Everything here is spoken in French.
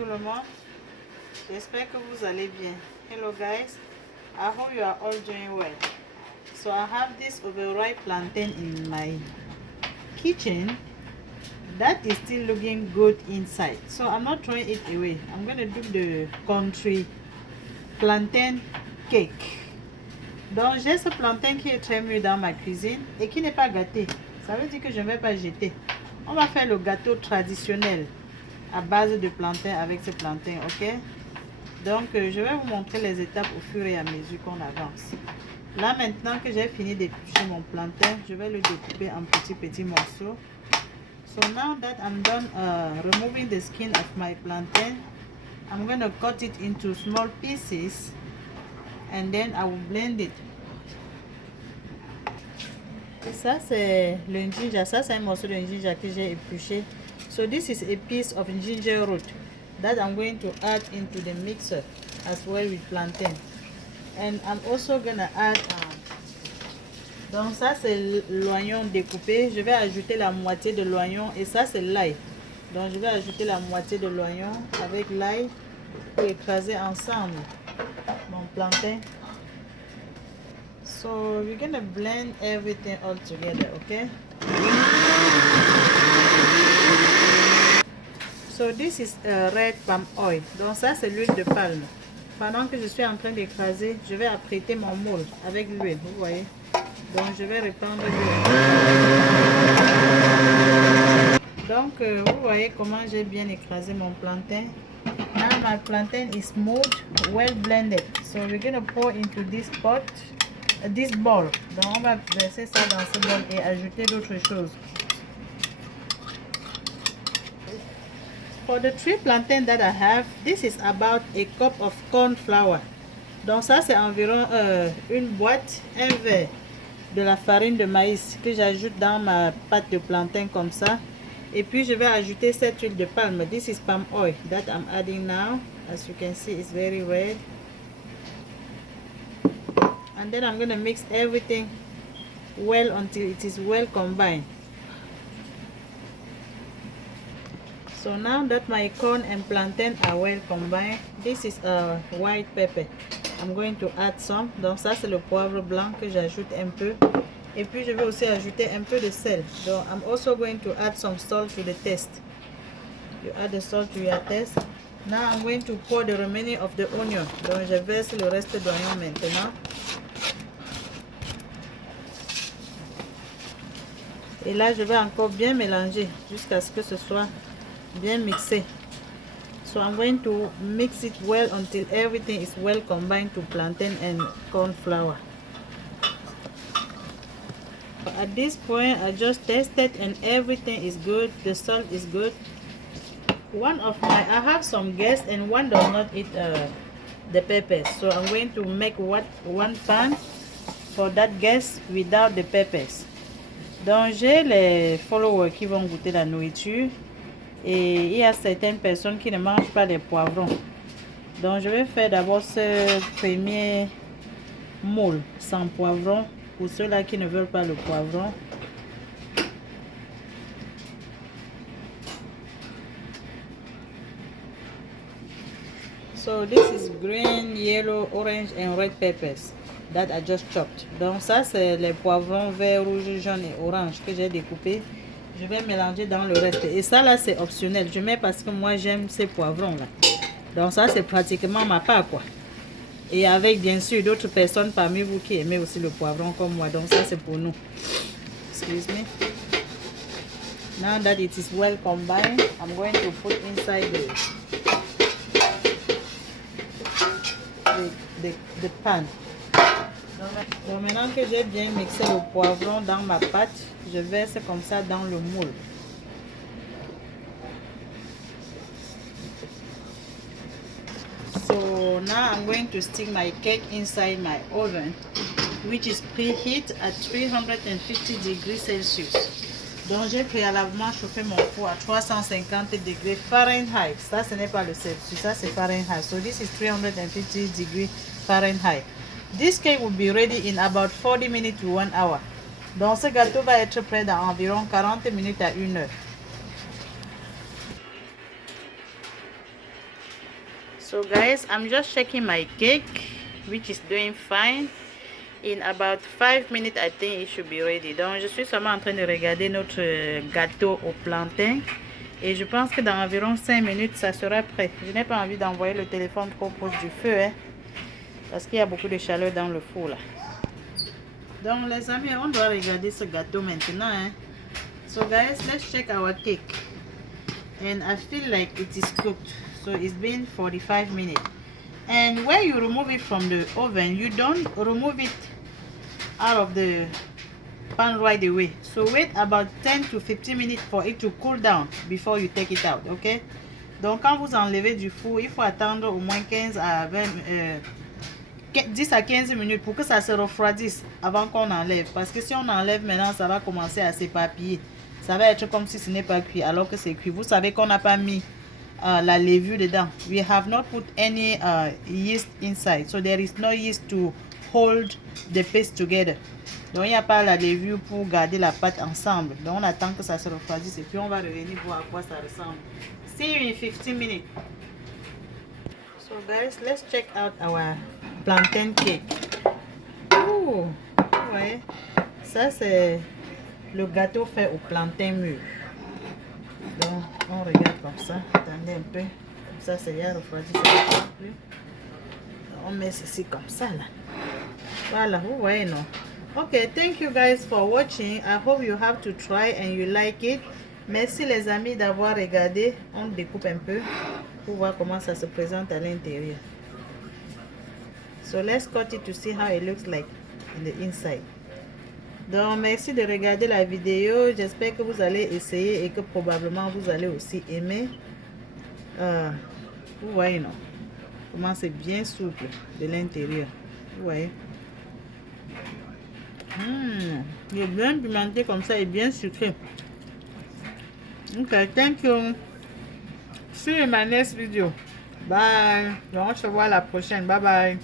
tout le monde. J'espère que vous allez bien. Hello guys, I hope you are all doing well. So I have this overripe plantain in my kitchen that is still looking good inside. So I'm not throwing it away. I'm going to do the country plantain cake. Donc j'ai ce plantain qui est très mûr dans ma cuisine et qui n'est pas gâté. Ça veut dire que je ne vais pas jeter. On va faire le gâteau traditionnel à base de plantain avec ce plantain, ok? Donc je vais vous montrer les étapes au fur et à mesure qu'on avance. Là maintenant que j'ai fini d'éplucher mon plantain, je vais le découper en petits morceaux. So now that I'm done removing the skin of my plantain, I'm going to cut it into small pieces and then I will blend it. Et ça c'est le ginger, ça c'est un morceau de ginger que j'ai épluché. So this is a piece of ginger root that I'm going to add into the mixer as well with plantain. And I'm also gonna add donc ça c'est l'oignon découpé. Je vais ajouter la moitié de l'oignon et ça c'est l'ail. Donc je vais ajouter la moitié de l'oignon avec l'ail pour écraser ensemble mon plantain. So we're gonna blend everything all together, okay? So this is red palm oil. Donc ça c'est l'huile de palme. Pendant que je suis en train d'écraser, je vais apprêter mon moule avec l'huile, vous voyez? Donc je vais répandre l'huile. Donc vous voyez comment j'ai bien écrasé mon plantain. Now my plantain is smooth, well blended. So we're gonna pour into this pot, this bowl. Donc on va verser ça dans ce bol et ajouter d'autres choses. For the 3 plantains that I have, this is about a cup of corn flour. Donc ça c'est environ une boîte, un verre de la farine de maïs que j'ajoute dans ma pâte de plantain comme ça. Et puis je vais ajouter cette huile de palme. This is palm oil that I'm adding now. As you can see, it's very red. And then I'm going to mix everything well until it is well combined. So now that my corn and plantain are well combined, this is a white pepper. I'm going to add some. Donc ça c'est le poivre blanc que j'ajoute un peu. Et puis je vais aussi ajouter un peu de sel. Donc I'm also going to add some salt to the taste. You add the salt to your taste. Now I'm going to pour the remaining of the onion. Donc je verse le reste d'oignon maintenant. Et là je vais encore bien mélanger jusqu'à ce que ce soit bien mixé. So I'm going to mix it well until everything is well combined to plantain and corn flour. At this point I just tested and everything is good. The salt is good. I have some guests and one does not eat the peppers, so I'm going to make one pan for that guest without the peppers. Donc j'ai les followers qui vont goûter la nourriture. Et il y a certaines personnes qui ne mangent pas les poivrons. Donc je vais faire d'abord ce premier moule sans poivron pour ceux-là qui ne veulent pas le poivron. So this is green, yellow, orange and red peppers that I just chopped. Donc ça c'est les poivrons vert, rouge, jaune et orange que j'ai découpés. Je vais mélanger dans le reste. Et ça là c'est optionnel. Je mets parce que moi j'aime ces poivrons là. Donc ça c'est pratiquement ma part quoi. Et avec bien sûr d'autres personnes parmi vous qui aimez aussi le poivron comme moi. Donc ça c'est pour nous. Excuse me. Now that it is well combined, I'm going to put inside the pan. Donc maintenant que j'ai bien mixé le poivron dans ma pâte, je verse comme ça dans le moule. So now I'm going to stick my cake inside my oven, which is preheat at 350 degrees Celsius. Donc j'ai préalablement chauffé mon four à 350 degrés Fahrenheit. Ça ce n'est pas le Celsius, ça c'est Fahrenheit. So this is 350 degrees Fahrenheit. This cake will be ready in about 40 minutes to 1 hour. Donc ce gâteau va être prêt dans environ 40 minutes à 1 heure. So guys, I'm just checking my cake, which is doing fine. In about 5 minutes, I think it should be ready. Donc je suis seulement en train de regarder notre gâteau au plantain. Et je pense que dans environ 5 minutes, ça sera prêt. Je n'ai pas envie d'envoyer le téléphone trop proche du feu, hein, parce qu'il y a beaucoup de chaleur dans le four là. Donc les amis, on doit regarder ce gâteau maintenant, hein. So guys, let's check our cake. And I feel like it is cooked. So it's been 45 minutes. And when you remove it from the oven, you don't remove it out of the pan right away. So wait about 10 to 15 minutes for it to cool down before you take it out, okay? Donc quand vous enlevez du four, il faut attendre au moins 10 à 15 minutes pour que ça se refroidisse avant qu'on enlève. Parce que si on enlève maintenant, ça va commencer à s'éparpiller. Ça va être comme si ce n'est pas cuit alors que c'est cuit. Vous savez qu'on n'a pas mis la levure dedans. We have not put any yeast inside. So there is no yeast to hold the paste together. Donc il n'y a pas la levure pour garder la pâte ensemble. Donc on attend que ça se refroidisse et puis on va revenir voir à quoi ça ressemble. See you in 15 minutes. So guys, let's check out our plantain cake. Oh, ouais. Ça c'est le gâteau fait au plantain mûr. Donc on regarde comme ça. Attendez un peu. Comme ça c'est bien refroidi. On met ceci comme ça là. Voilà, vous voyez non? Okay, thank you guys for watching. I hope you have to try and you like it. Merci les amis d'avoir regardé. On découpe un peu pour voir comment ça se présente à l'intérieur. So let's cut it to see how it looks like in the inside. Donc merci de regarder la vidéo. J'espère que vous allez essayer et que probablement vous allez aussi aimer. Vous voyez non? Comment c'est bien souple de l'intérieur. Vous voyez? Il est bien pimenté comme ça et bien sucré. Okay, thank you. See you in my next video. Bye. On se voit la prochaine. Bye bye.